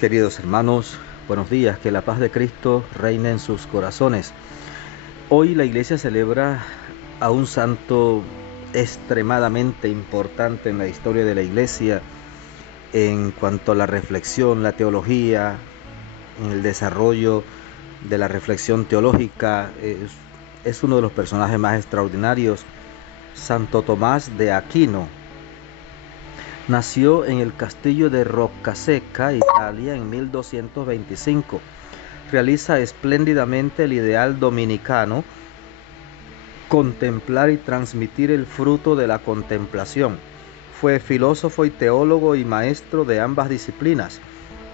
Queridos hermanos, buenos días, que la paz de Cristo reine en sus corazones. Hoy la iglesia celebra a un santo extremadamente importante en la historia de la iglesia en cuanto a la reflexión, la teología, en el desarrollo de la reflexión teológica. Es uno de los personajes más extraordinarios, Santo Tomás de Aquino. Nació en el castillo de Roccasecca, Italia, en 1225. Realiza espléndidamente el ideal dominicano: contemplar y transmitir el fruto de la contemplación. Fue filósofo y teólogo y maestro de ambas disciplinas.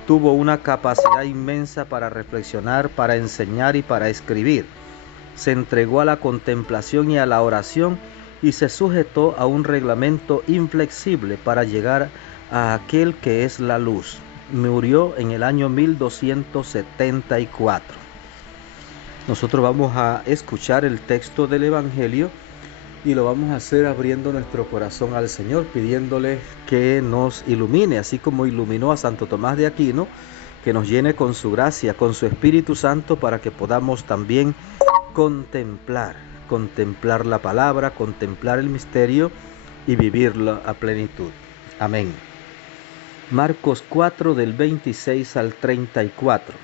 Tuvo una capacidad inmensa para reflexionar, para enseñar y para escribir. Se entregó a la contemplación y a la oración y se sujetó a un reglamento inflexible para llegar a aquel que es la luz. Murió en el año 1274. Nosotros vamos a escuchar el texto del Evangelio y lo vamos a hacer abriendo nuestro corazón al Señor, pidiéndole que nos ilumine, así como iluminó a Santo Tomás de Aquino, que nos llene con su gracia, con su Espíritu Santo, para que podamos también contemplar la palabra, contemplar el misterio y vivirlo a plenitud. Amén. Marcos 4 del 26 al 34.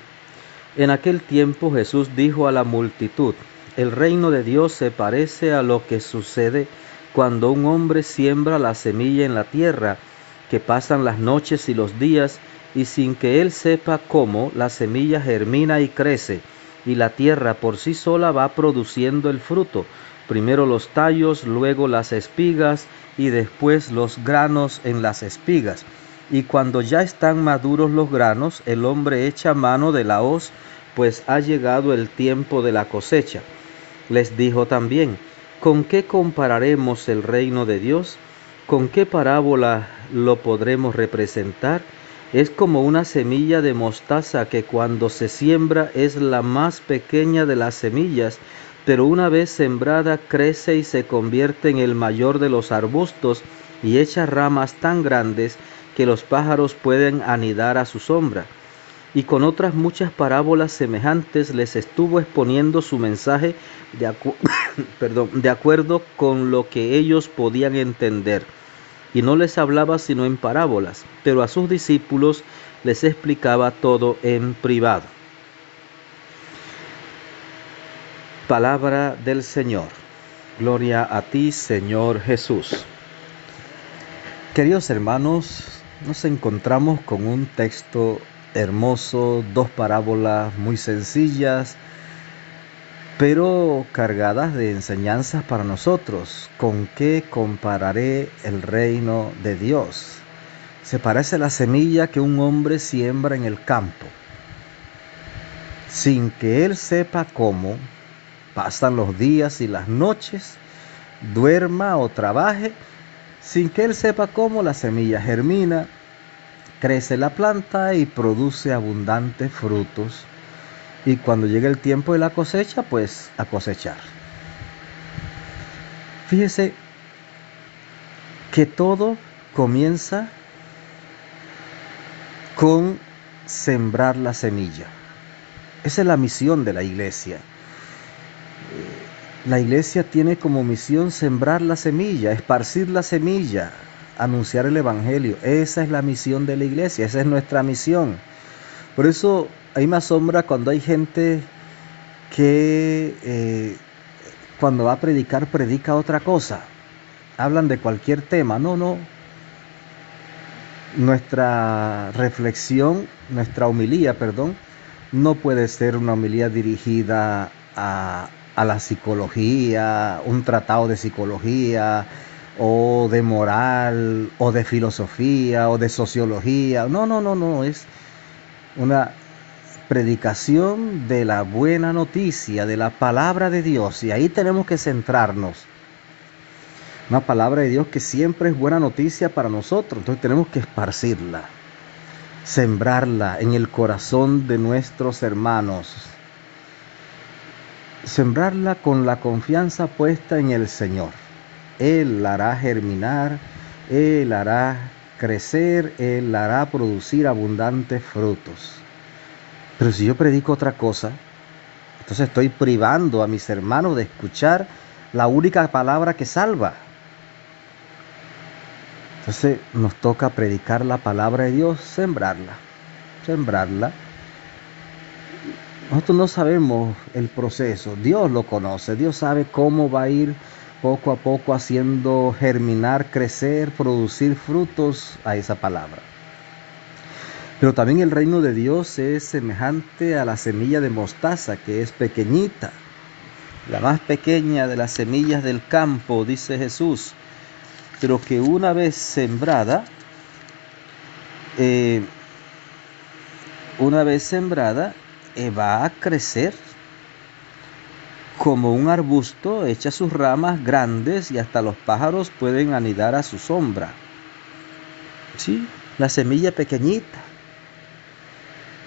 En aquel tiempo Jesús dijo a la multitud: el reino de Dios se parece a lo que sucede cuando un hombre siembra la semilla en la tierra, que pasan las noches y los días, y sin que él sepa cómo, la semilla germina y crece, y la tierra por sí sola va produciendo el fruto, primero los tallos, luego las espigas, y después los granos en las espigas. Y cuando ya están maduros los granos, el hombre echa mano de la hoz, pues ha llegado el tiempo de la cosecha. Les dijo también: ¿con qué compararemos el reino de Dios? ¿Con qué parábola lo podremos representar? Es como una semilla de mostaza que cuando se siembra es la más pequeña de las semillas, pero una vez sembrada crece y se convierte en el mayor de los arbustos y echa ramas tan grandes que los pájaros pueden anidar a su sombra. Y con otras muchas parábolas semejantes les estuvo exponiendo su mensaje de acuerdo con lo que ellos podían entender. Y no les hablaba sino en parábolas, pero a sus discípulos les explicaba todo en privado. Palabra del Señor. Gloria a ti, Señor Jesús. Queridos hermanos, nos encontramos con un texto hermoso, dos parábolas muy sencillas, pero cargadas de enseñanzas para nosotros. ¿Con qué compararé el reino de Dios? Se parece a la semilla que un hombre siembra en el campo. Sin que él sepa cómo, pasan los días y las noches, duerma o trabaje. Sin que él sepa cómo, la semilla germina, crece la planta y produce abundantes frutos. Y cuando llegue el tiempo de la cosecha, pues a cosechar. Fíjese que todo comienza con sembrar la semilla. Esa es la misión de la iglesia. La iglesia tiene como misión sembrar la semilla, esparcir la semilla, anunciar el evangelio. Esa es la misión de la iglesia, esa es nuestra misión. Por eso ahí me asombra cuando hay gente que cuando va a predicar, predica otra cosa. Hablan de cualquier tema. No. Nuestra reflexión, nuestra homilía, no puede ser una homilía dirigida a la psicología, un tratado de psicología, o de moral, o de filosofía, o de sociología. No. Es una predicación de la buena noticia, de la palabra de Dios. Y ahí tenemos que centrarnos. Una palabra de Dios que siempre es buena noticia para nosotros. Entonces tenemos que esparcirla, sembrarla en el corazón de nuestros hermanos. Sembrarla con la confianza puesta en el Señor. Él la hará germinar, Él hará crecer, Él hará producir abundantes frutos. Pero si yo predico otra cosa, entonces estoy privando a mis hermanos de escuchar la única palabra que salva. Entonces nos toca predicar la palabra de Dios, sembrarla. Nosotros no sabemos el proceso, Dios lo conoce, Dios sabe cómo va a ir poco a poco haciendo germinar, crecer, producir frutos a esa palabra. Pero también el reino de Dios es semejante a la semilla de mostaza, que es pequeñita, la más pequeña de las semillas del campo, dice Jesús, pero que una vez sembrada, va a crecer como un arbusto, echa sus ramas grandes y hasta los pájaros pueden anidar a su sombra. Sí, la semilla pequeñita.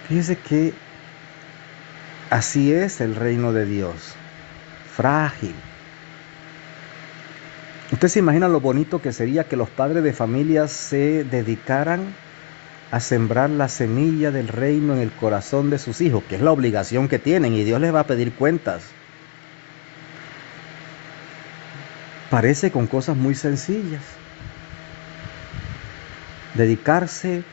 Fíjese que así es el reino de Dios, frágil. Usted se imagina lo bonito que sería que los padres de familia se dedicaran a sembrar la semilla del reino en el corazón de sus hijos, que es la obligación que tienen, y Dios les va a pedir cuentas. Parece con cosas muy sencillas. Dedicarse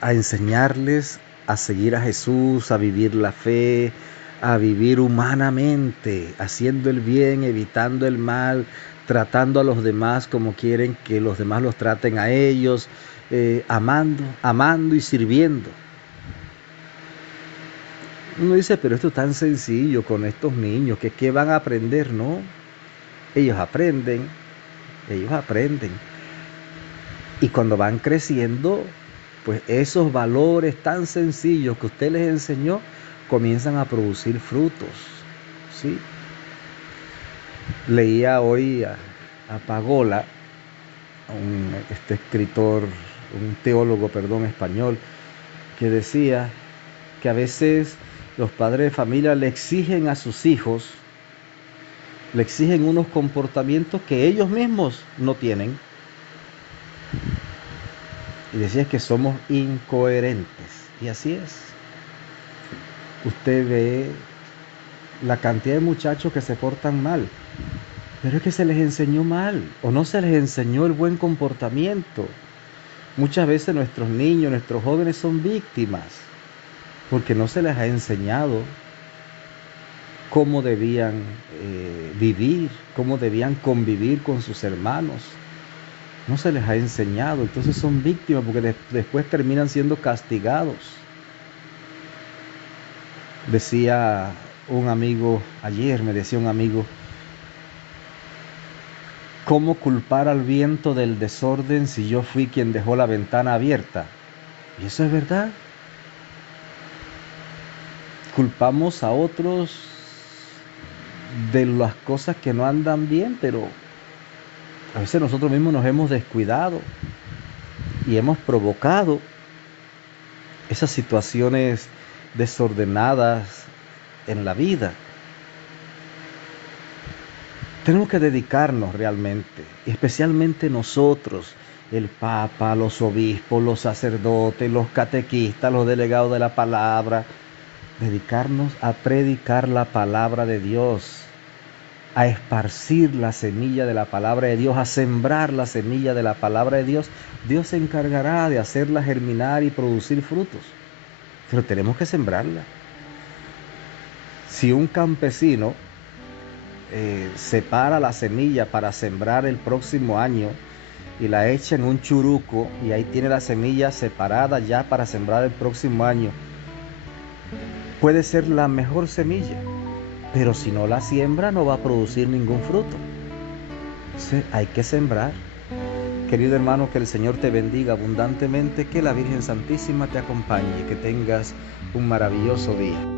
a enseñarles a seguir a Jesús, a vivir la fe, a vivir humanamente, haciendo el bien, evitando el mal, tratando a los demás como quieren que los demás los traten a ellos, amando y sirviendo. Uno dice, pero esto es tan sencillo con estos niños, que ¿qué van a aprender? No, ellos aprenden. Y cuando van creciendo, pues esos valores tan sencillos que usted les enseñó, comienzan a producir frutos, ¿sí? Leía hoy a Pagola, un teólogo español, que decía que a veces los padres de familia le exigen a sus hijos, le exigen unos comportamientos que ellos mismos no tienen. Y decía que somos incoherentes. Y así es. Usted ve la cantidad de muchachos que se portan mal, pero es que se les enseñó mal o no se les enseñó el buen comportamiento. Muchas veces nuestros niños, nuestros jóvenes son víctimas porque no se les ha enseñado cómo debían vivir, cómo debían convivir con sus hermanos. No se les ha enseñado, entonces son víctimas porque después terminan siendo castigados. Decía un amigo, ayer me decía un amigo, ¿cómo culpar al viento del desorden si yo fui quien dejó la ventana abierta? Y eso es verdad. Culpamos a otros de las cosas que no andan bien, pero a veces nosotros mismos nos hemos descuidado y hemos provocado esas situaciones desordenadas en la vida. Tenemos que dedicarnos realmente, especialmente nosotros, el Papa, los obispos, los sacerdotes, los catequistas, los delegados de la palabra, dedicarnos a predicar la palabra de Dios, a esparcir la semilla de la palabra de Dios, a sembrar la semilla de la palabra de Dios. Dios se encargará de hacerla germinar y producir frutos, pero tenemos que sembrarla. Si un campesino separa la semilla para sembrar el próximo año y la echa en un churuco y ahí tiene la semilla separada ya para sembrar el próximo año, puede ser la mejor semilla, pero si no la siembra no va a producir ningún fruto. Entonces hay que sembrar. Querido hermano, que el Señor te bendiga abundantemente, que la Virgen Santísima te acompañe y que tengas un maravilloso día.